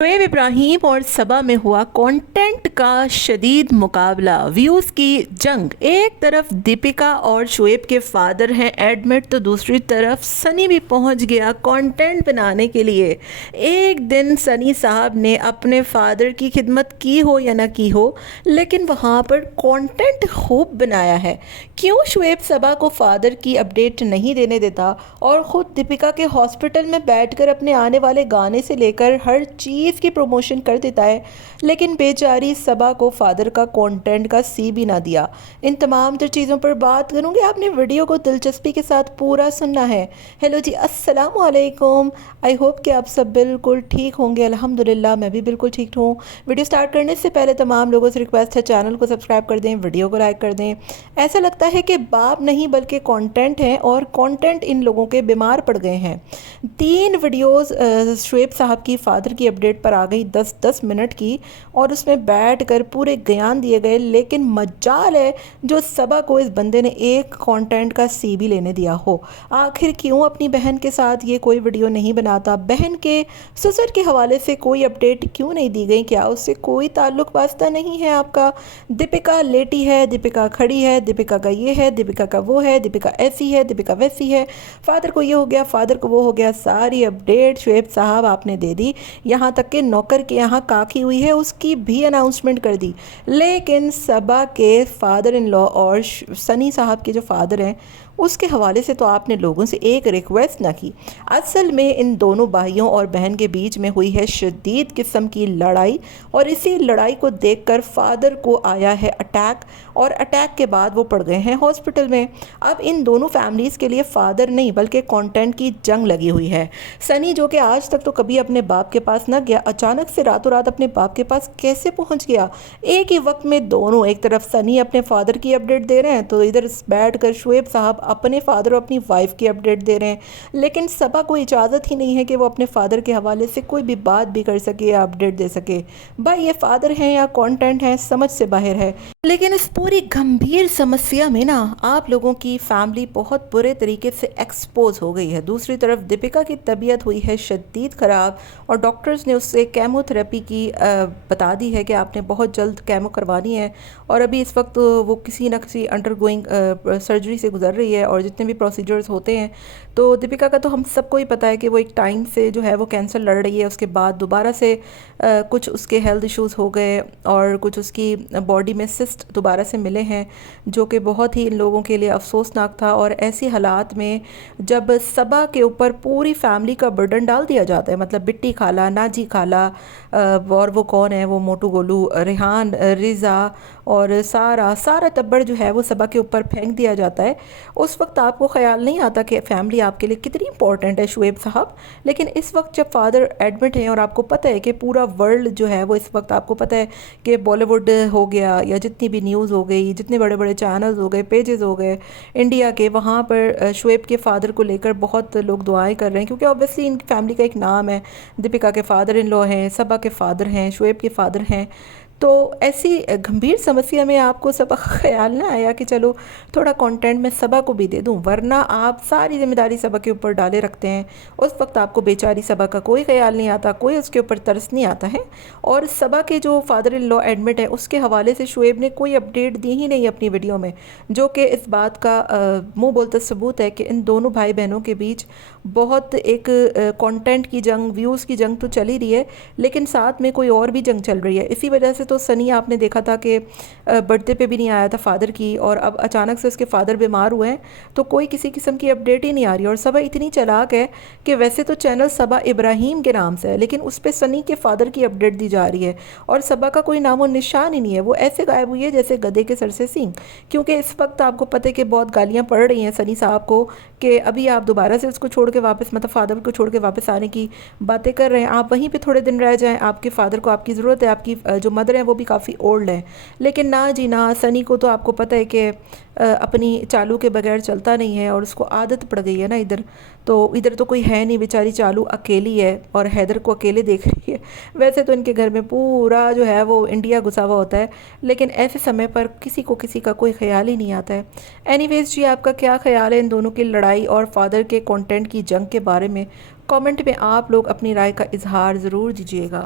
शोएब इब्राहिम और सबा में हुआ कंटेंट का शदीद मुकाबला, व्यूज़ की जंग। एक तरफ दीपिका और शोएब के फादर हैं एडमिट, तो दूसरी तरफ सनी भी पहुंच गया कंटेंट बनाने के लिए। एक दिन सनी साहब ने अपने फादर की खिदमत की हो या ना की हो, लेकिन वहां पर कंटेंट खूब बनाया है। क्यों शोएब सबा को फादर की अपडेट नहीं देने देता और ख़ुद दीपिका के हॉस्पिटल में बैठकर अपने आने वाले गाने से लेकर हर चीज़ की प्रमोशन कर देता है, लेकिन बेचारी सबा को फादर का कंटेंट का सी भी ना दिया। इन तमाम तर चीज़ों पर बात करूँगी, आपने वीडियो को दिलचस्पी के साथ पूरा सुनना है। हेलो जी, अस्सलाम वालेकुम। आई होप कि आप सब बिल्कुल ठीक होंगे। अल्हम्दुलिल्लाह मैं भी बिल्कुल ठीक हूँ। वीडियो स्टार्ट करने से पहले तमाम लोगों से रिक्वेस्ट है, चैनल को सब्सक्राइब कर दें, वीडियो को लाइक कर दें। ऐसा लगता है कि बाप नहीं बल्कि कंटेंट है, और कंटेंट इन लोगों के बीमार पड़ गए हैं। 3 वीडियोस शोएब साहब की फादर की अपडेट पर आ गई 10-10 मिनट की, और उसमें बैठ कर पूरे बयान दिए गए। लेकिन मजाल है जो सबा को इस बंदे ने एक कंटेंट का सी भी लेने दिया हो। आखिर क्यों अपनी बहन के साथ ये कोई वीडियो नहीं बनाता? बहन के ससुर के हवाले से कोई अपडेट क्यों नहीं दी गई? क्या उससे कोई ताल्लुक वास्ता नहीं है आपका? दीपिका लेटी है, दीपिका खड़ी है, दीपिका का ये है, दीपिका का वो है, दीपिका ऐसी है, दीपिका वैसी है, फादर को ये हो गया, फादर को वो हो गया। सारी अपडेट शोएब साहब आपने दे दी। यहाँ तक कि नौकर के यहाँ काकी हुई है उसकी भी अनाउंसमेंट कर दी। लेकिन सबा के फादर इन लॉ और सनी साहब के जो फादर हैं उसके हवाले से तो आपने लोगों से एक रिक्वेस्ट ना की। असल में इन दोनों भाइयों और बहन के बीच में हुई है शदीद किस्म की लड़ाई, और इसी लड़ाई को देखकर फादर को आया है अटैक, और अटैक के बाद वो पड़ गए हैं हॉस्पिटल में। अब इन दोनों फैमिलीज़ के लिए फादर नहीं बल्कि कंटेंट की जंग लगी हुई है। सनी जो कि आज तक तो कभी अपने बाप के पास ना गया, अचानक से रातों रात अपने बाप के पास कैसे पहुंच गया? एक ही वक्त में दोनों, एक तरफ सनी अपने फादर की अपडेट दे रहे हैं, तो इधर बैठ कर शोएब साहब अपने फादर और अपनी वाइफ की अपडेट दे रहे हैं। लेकिन सबा को इजाज़त ही नहीं है कि वो अपने फादर के हवाले से कोई भी बात भी कर सके या अपडेट दे सके। भाई ये फादर हैं या कंटेंट है, समझ से बाहर है। लेकिन इस पूरी गंभीर समस्या में ना आप लोगों की फैमिली बहुत बुरे तरीके से एक्सपोज हो गई है। दूसरी तरफ दीपिका की तबीयत हुई है शदीद ख़राब, और डॉक्टर्स ने उससे केमोथेरेपी की बता दी है कि आपने बहुत जल्द केमो करवानी है, और अभी इस वक्त वो किसी न किसी अंडरगोइंग सर्जरी से गुजर रही है। और जितने भी प्रोसीजर्स होते हैं, तो दीपिका का तो हम सबको ही पता है कि वो एक टाइम से जो है वो कैंसर लड़ रही है। उसके बाद दोबारा से कुछ उसके हेल्थ इश्यूज़ हो गए, और कुछ उसकी बॉडी में सिस्ट दोबारा से मिले हैं, जो कि बहुत ही इन लोगों के लिए अफसोसनाक था। और ऐसी हालात में जब सबा के ऊपर पूरी फैमिली का बर्डन डाल दिया जाता है, मतलब बिट्टी खाला, नाजी खाला, और वो कौन है, वो मोटू गोलू, रेहान, रिज़ा और सारा टब्बर जो है वो सबा के ऊपर फेंक दिया जाता है, उस वक्त आपको ख्याल नहीं आता कि फ़ैमिली आपके लिए कितनी इंपॉर्टेंट है शोएब साहब। लेकिन इस वक्त जब फादर एडमिट हैं, और आपको पता है कि पूरा वर्ल्ड जो है वो इस वक्त, आपको पता है कि बॉलीवुड हो गया या जितनी भी न्यूज़ हो गई, जितने बड़े बड़े चैनल्स हो गए, पेजेस हो गए इंडिया के, वहाँ पर शोएब के फादर को लेकर बहुत लोग दुआएं कर रहे हैं, क्योंकि ऑब्वियसली इनकी फैमिली का एक नाम है। दीपिका के फादर इन लॉ हैं, सबा के फादर हैं, शोएब के फादर हैं। तो ऐसी गंभीर समस्या में आपको सबा का ख्याल ना आया कि चलो थोड़ा कंटेंट मैं सबा को भी दे दूं, वरना आप सारी जिम्मेदारी सबा के ऊपर डाले रखते हैं। उस वक्त आपको बेचारी सबा का कोई ख्याल नहीं आता, कोई उसके ऊपर तरस नहीं आता है। और सबा के जो फादर इन लॉ एडमिट है उसके हवाले से शोएब ने कोई अपडेट दी ही नहीं अपनी वीडियो में, जो कि इस बात का मुँह बोलता सबूत है कि इन दोनों भाई बहनों के बीच बहुत एक कंटेंट की जंग, व्यूज़ की जंग तो चल ही रही है, लेकिन साथ में कोई और भी जंग चल रही है। इसी वजह से तो सनी आपने देखा था कि बर्थडे पे भी नहीं आया था फादर की, और अब अचानक से उसके फादर बीमार हुए हैं, तो कोई किसी किस्म की अपडेट ही नहीं आ रही। और सबा इतनी चालाक है कि वैसे तो चैनल सबा इब्राहिम के नाम से है, लेकिन उस पर सनी के फादर की अपडेट दी जा रही है, और सबा का कोई नामो निशान ही नहीं है। वो ऐसे गायब हुई है जैसे गधे के सर से सींग। क्योंकि इस वक्त आपको पता है कि बहुत गालियाँ पड़ रही हैं सनी साहब को कि अभी आप दोबारा से उसको छोड़ के वापस, मतलब फादर को छोड़ के वापस आने की बातें कर रहे हैं। आप वहीं पे थोड़े दिन रह जाएं, आपके फादर को आपकी ज़रूरत है, आपकी जो मदर है वो भी काफ़ी ओल्ड है। लेकिन ना जी ना, सनी को तो आपको पता है कि अपनी चालू के बगैर चलता नहीं है, और उसको आदत पड़ गई है ना इधर। तो इधर तो कोई है नहीं, बेचारी चालू अकेली है और हैदर को अकेले देख रही है। वैसे तो इनके घर में पूरा जो है वो इंडिया घुसा हुआ होता है, लेकिन ऐसे समय पर किसी को किसी का कोई ख्याल ही नहीं आता है। एनीवेज जी, आपका क्या ख्याल है इन दोनों की लड़ाई और फादर के कंटेंट की जंग के बारे में? कमेंट में आप लोग अपनी राय का इजहार ज़रूर दीजिएगा।